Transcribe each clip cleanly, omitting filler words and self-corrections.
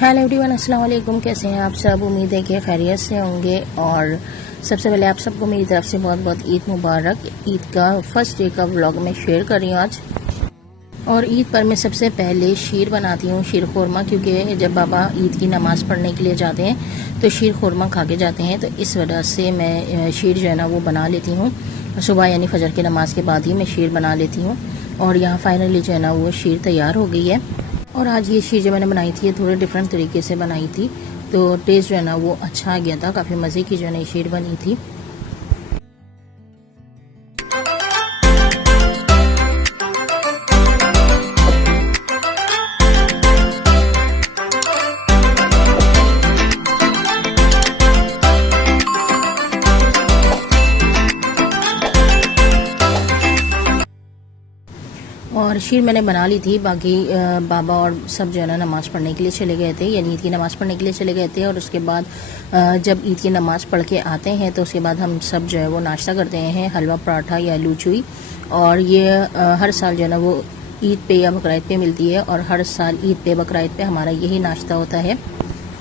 Hello everyone, अस्सलाम वालेकुम। कैसे हैं आप सब? उम्मीद है कि खैरियत से होंगे। और सबसे पहले आप सबको मेरी तरफ से बहुत बहुत ईद मुबारक। ईद का फर्स्ट डे का व्लॉग मैं शेयर कर रही हूँ आज। और ईद पर मैं सबसे पहले शीर बनाती हूँ, शीर खुरमा, क्योंकि जब बाबा ईद की नमाज़ पढ़ने के लिए जाते हैं तो शीर खुरमा खा के जाते हैं। तो इस वजह से मैं शीर जो है ना वो बना लेती हूँ। सुबह यानी फजर की नमाज़ के बाद ही मैं शीर बना लेती हूँ। और यहाँ फाइनली जो है ना वो शीर तैयार हो गई है। और आज ये शीर जो मैंने बनाई थी ये थोड़े डिफरेंट तरीके से बनाई थी, तो टेस्ट जो है ना वो अच्छा आ गया था। काफ़ी मज़े की जो है ना शीर बनी थी। और शीर मैंने बना ली थी। बाकी बाबा और सब जो है ना नमाज़ पढ़ने के लिए चले गए थे, यानी ईद की नमाज़ पढ़ने के लिए चले गए थे। और उसके बाद जब ईद की नमाज़ पढ़ के आते हैं तो उसके बाद हम सब जो है वो नाश्ता करते हैं, हलवा पराठा या लूचुई। और ये हर साल जो है ना वो ईद पे या बकरीद पे मिलती है। और हर साल ईद पे बकरीद पे हमारा यही नाश्ता होता है।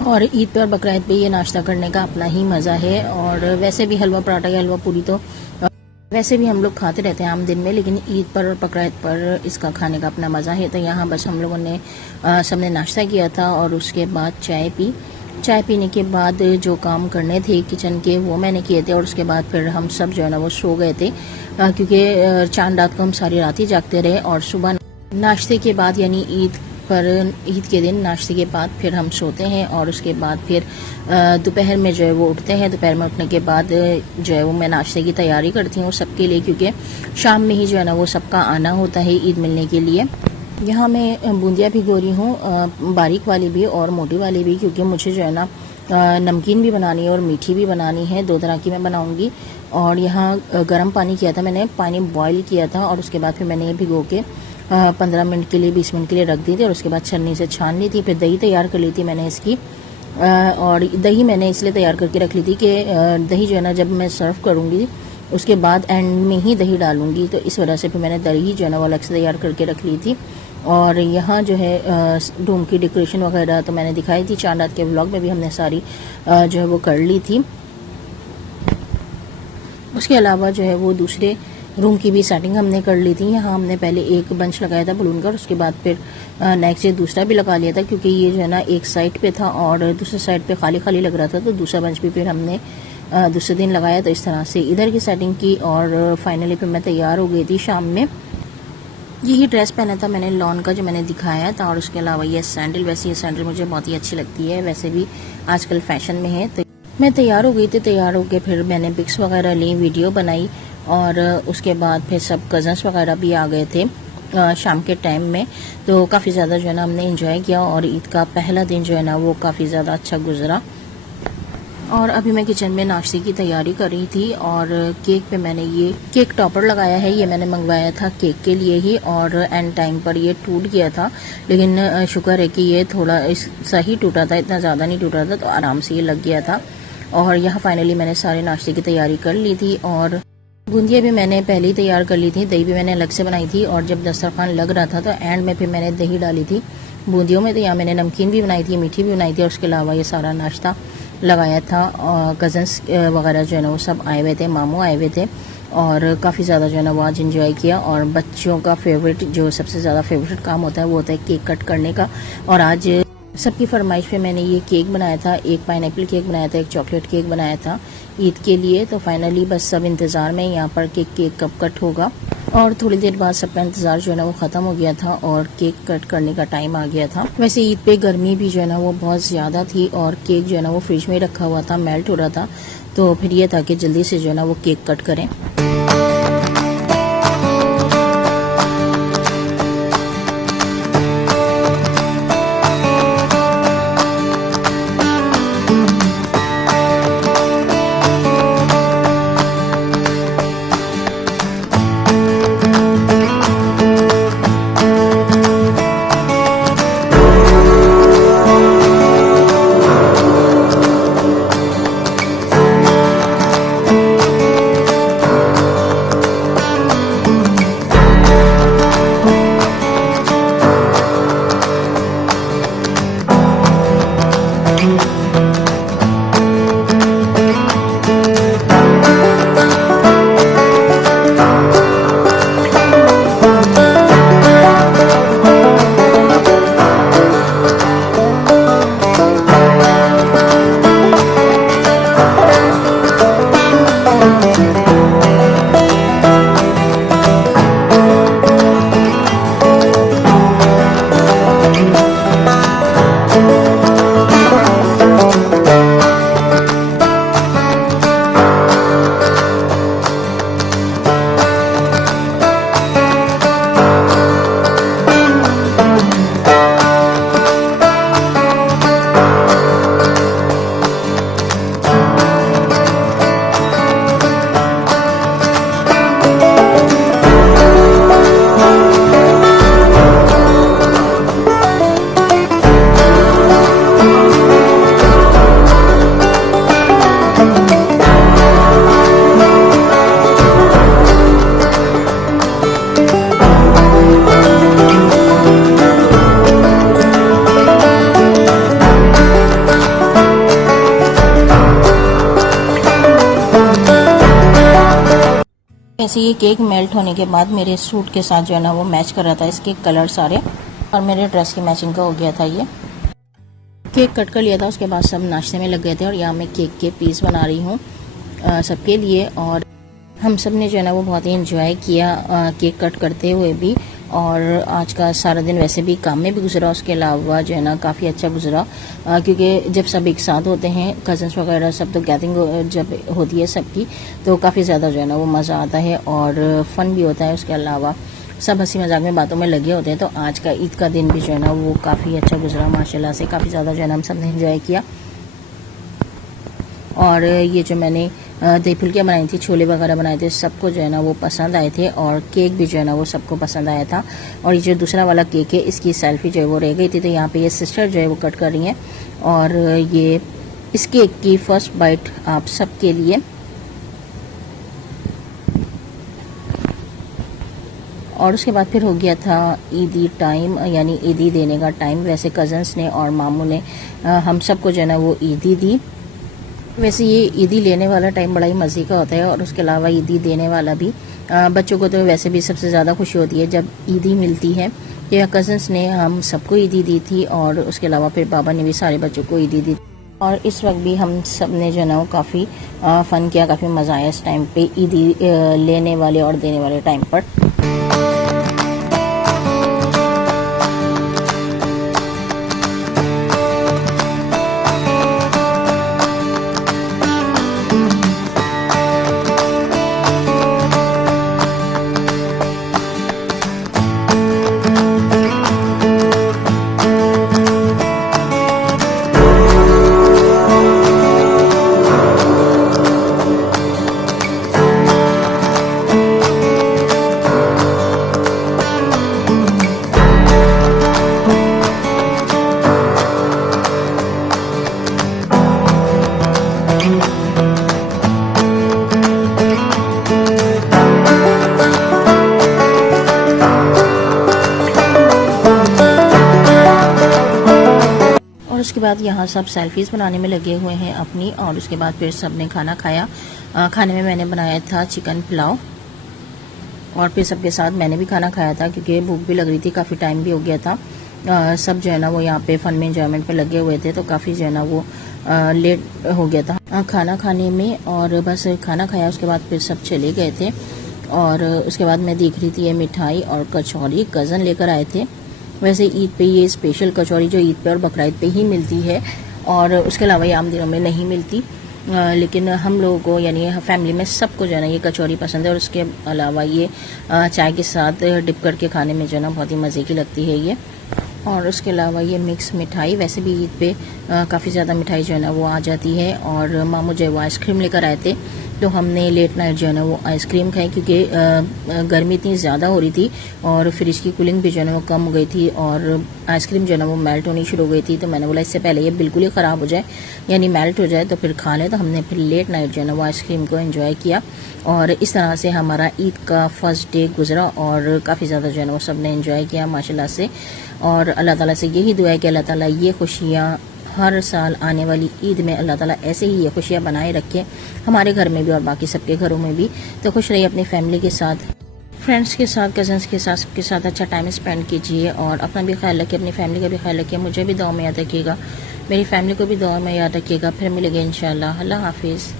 और ईद पे और बकरीद पे ये नाश्ता करने का अपना ही मज़ा है। और वैसे भी हलवा पराठा या हलवा पूरी तो वैसे भी हम लोग खाते रहते हैं आम दिन में, लेकिन ईद पर और बकरीद पर इसका खाने का अपना मज़ा है। तो यहाँ बस हम लोगों ने सबने नाश्ता किया था और उसके बाद चाय पी। चाय पीने के बाद जो काम करने थे किचन के वो मैंने किए थे। और उसके बाद फिर हम सब जो है ना वो सो गए थे, क्योंकि चांद रात को हम सारी रात ही जागते रहे। और सुबह नाश्ते के बाद यानी ईद के दिन नाश्ते के बाद फिर हम सोते हैं। और उसके बाद फिर दोपहर में जो है वो उठते हैं। दोपहर में उठने के बाद जो है वो मैं नाश्ते की तैयारी करती हूँ सबके लिए, क्योंकि शाम में ही जो है ना वो सबका आना होता है ईद मिलने के लिए। यहाँ मैं बूंदियाँ भिगो रही हूँ, बारीक वाली भी और मोटी वाली भी, क्योंकि मुझे जो है ना नमकीन भी बनानी है और मीठी भी बनानी है। दो तरह की मैं बनाऊँगी। और यहाँ गर्म पानी किया था मैंने, पानी बॉयल किया था। और उसके बाद फिर मैंने ये भिगो के 15 मिनट के लिए 20 मिनट के लिए रख दी थी। और उसके बाद छन्नी से छान ली थी। फिर दही तैयार कर ली थी मैंने इसकी। और दही मैंने इसलिए तैयार करके रख ली थी कि दही जो है ना जब मैं सर्व करूँगी उसके बाद एंड में ही दही डालूँगी, तो इस वजह से फिर मैंने दही जो है ना वो अलग से तैयार करके रख ली थी। और यहाँ जो है रूम की डेकोरेशन वगैरह तो मैंने दिखाई थी, चांद रात के व्लॉग में भी हमने सारी जो है वो कर ली थी। उसके अलावा जो है वो दूसरे रूम की भी सेटिंग हमने कर ली थी। यहाँ हमने पहले एक बंच लगाया था बलून का, उसके बाद फिर नेक्स्ट डे दूसरा भी लगा लिया था, क्योंकि ये जो है ना एक साइड पे था और दूसरे साइड पे खाली खाली लग रहा था। तो दूसरा बंच भी फिर हमने दूसरे दिन लगाया। तो इस तरह से इधर की सेटिंग की। और फाइनली फिर मैं तैयार हो गई थी शाम में। यही ड्रेस पहना था मैंने लॉन का जो मैंने दिखाया था। और उसके अलावा ये सैंडल, वैसे ये सैंडल मुझे बहुत ही अच्छी लगती है, वैसे भी आजकल फैशन में है। तो मैं तैयार हो गई थी। तैयार होकर फिर मैंने पिक्स वगैरह ली, वीडियो बनाई। और उसके बाद फिर सब कज़न्स वगैरह भी आ गए थे शाम के टाइम में। तो काफ़ी ज़्यादा जो है ना हमने एंजॉय किया। और ईद का पहला दिन जो है ना वो काफ़ी ज़्यादा अच्छा गुजरा। और अभी मैं किचन में नाश्ते की तैयारी कर रही थी। और केक पे मैंने ये केक टॉपर लगाया है, ये मैंने मंगवाया था केक के लिए ही। और एंड टाइम पर ये टूट गया था, लेकिन शुक्र है कि ये थोड़ा सही टूटा था, इतना ज़्यादा नहीं टूटा था, तो आराम से ये लग गया था। और यहाँ फाइनली मैंने सारे नाश्ते की तैयारी कर ली थी। और बूंदियाँ भी मैंने पहले ही तैयार कर ली थी, दही भी मैंने अलग से बनाई थी। और जब दस्तरखान लग रहा था तो एंड में फिर मैंने दही डाली थी बूंदियों में। तो यहाँ मैंने नमकीन भी बनाई थी, मीठी भी बनाई थी। और उसके अलावा ये सारा नाश्ता लगाया था। और कज़न्स वगैरह जो है ना वो सब आए हुए थे, मामू आए हुए थे। और काफ़ी ज़्यादा जो है ना वो आज इंजॉय किया। और बच्चों का फेवरेट जो सबसे ज़्यादा फेवरेट काम होता है वो होता है केक कट करने का। और आज सबकी फरमाइश पे मैंने ये केक बनाया था, एक पाइनएप्पल केक बनाया था, एक चॉकलेट केक बनाया था ईद के लिए। तो फाइनली बस सब इंतज़ार में यहाँ पर केक कब कट होगा। और थोड़ी देर बाद सबका इंतज़ार जो है ना वो ख़त्म हो गया था और केक कट करने का टाइम आ गया था। वैसे ईद पे गर्मी भी जो है ना वो बहुत ज़्यादा थी और केक जो है ना वो फ्रिज में रखा हुआ था, मेल्ट हो रहा था। तो फिर ये था कि जल्दी से जो है ना वो केक कट करें। ऐसे ये केक मेल्ट होने के बाद मेरे सूट के साथ जो है ना वो मैच कर रहा था, इसके कलर सारे, और मेरे ड्रेस की मैचिंग का हो गया था। ये केक कट कर लिया था, उसके बाद सब नाश्ते में लग गए थे और यहाँ मैं केक के पीस बना रही हूँ सबके लिए। और हम सब ने जो है ना वो बहुत ही एंजॉय किया केक कट करते हुए भी, और आज का सारा दिन वैसे भी काम में भी गुजरा, उसके अलावा जो है ना काफ़ी अच्छा गुजरा क्योंकि जब सब एक साथ होते हैं कज़न्स वगैरह सब, तो गैदरिंग जब होती है सबकी तो काफ़ी ज़्यादा जो है ना वो मज़ा आता है और फ़न भी होता है। उसके अलावा सब हंसी मजाक में बातों में लगे होते हैं। तो आज का ईद का दिन भी जो है ना वो काफ़ी अच्छा गुजरा माशाल्लाह से, काफ़ी ज़्यादा जो है ना हम सब ने एंजॉय किया। और ये जो मैंने दही फुल्कियाँ बनाई थी, छोले वगैरह बनाए थे, सबको जो है ना वो पसंद आए थे, और केक भी जो है ना वो सबको पसंद आया था। और ये जो दूसरा वाला केक है इसकी सेल्फी जो है वो रह गई थी, तो यहाँ पे ये सिस्टर जो है वो कट कर रही हैं, और ये इस केक की फर्स्ट बाइट आप सबके लिए। और उसके बाद फिर हो गया था ईदी टाइम, यानी ईदी देने का टाइम। वैसे कज़न्स ने और मामू ने हम सबको जो है ना वो ईदी दी। वैसे ये ईदी लेने वाला टाइम बड़ा ही मज़े का होता है, और उसके अलावा ईदी देने वाला भी। बच्चों को तो वैसे भी सबसे ज़्यादा खुशी होती है जब ईदी मिलती है। ये कज़न्स ने हम सबको ईदी दी थी, और उसके अलावा फिर बाबा ने भी सारे बच्चों को ईदी दी। और इस वक्त भी हम सब ने जो है ना वो काफ़ी फ़न किया, काफ़ी मज़ा आया इस टाइम पे ईदी लेने वाले और देने वाले टाइम पर। उसके बाद यहाँ सब सेल्फीज़ बनाने में लगे हुए हैं अपनी, और उसके बाद फिर सब ने खाना खाया। खाने में मैंने बनाया था चिकन पुलाव, और फिर सबके साथ मैंने भी खाना खाया था क्योंकि भूख भी लग रही थी, काफ़ी टाइम भी हो गया था। सब जो है ना वो यहाँ पे फ़न में एंजॉयमेंट पे लगे हुए थे, तो काफ़ी जो है ना वो लेट हो गया था खाना खाने में। और बस खाना खाया, उसके बाद फिर सब चले गए थे। और उसके बाद मैं देख रही थी ये मिठाई और कचौरी कज़न लेकर आए थे। वैसे ईद पे ये स्पेशल कचौरी जो ईद पे और बकरीद पे ही मिलती है, और उसके अलावा ये आम दिनों में नहीं मिलती। लेकिन हम लोगों को यानी फैमिली में सबको जो है ना ये कचौरी पसंद है, और उसके अलावा ये चाय के साथ डिप करके खाने में जो है ना बहुत ही मज़े की लगती है ये। और उसके अलावा ये मिक्स मिठाई, वैसे भी ईद पे काफ़ी ज़्यादा मिठाई जो है ना वो आ जाती है। और मामू जो है वो आइसक्रीम लेकर आए थे, तो हमने लेट नाइट जो है ना वो आइसक्रीम खाई क्योंकि गर्मी इतनी ज़्यादा हो रही थी और फ्रिज की कूलिंग भी जो है ना वो कम हो गई थी, और आइसक्रीम जो है ना वो मेल्ट होनी शुरू हो गई थी। तो मैंने बोला इससे पहले ये बिल्कुल ही ख़राब हो जाए यानी मेल्ट हो जाए तो फिर खा लें, तो हमने फिर लेट नाइट जो है ना वो आइसक्रीम को एंजॉय किया। और इस तरह से हमारा ईद का फर्स्ट डे गुजरा, और काफ़ी ज़्यादा जो है ना वो सब ने एंजॉय किया माशाल्लाह से। और अल्लाह ताला से यही दुआ है कि अल्लाह ताला ये खुशियाँ हर साल आने वाली ईद में अल्लाह ताला ऐसे ही ये खुशियाँ बनाए रखे, हमारे घर में भी और बाकी सबके घरों में भी। तो खुश रहिए अपनी फैमिली के साथ, फ्रेंड्स के साथ, कज़न्स के साथ, सबके साथ अच्छा टाइम स्पेंड कीजिए, और अपना भी ख्याल रखिए, अपनी फैमिली का भी ख्याल रखिए। मुझे भी दुआ में याद रखिएगा, मेरी फैमिली को भी दुआ में याद रखिएगा। फिर मिलेंगे इंशाल्लाह। अल्लाह हाफिज़।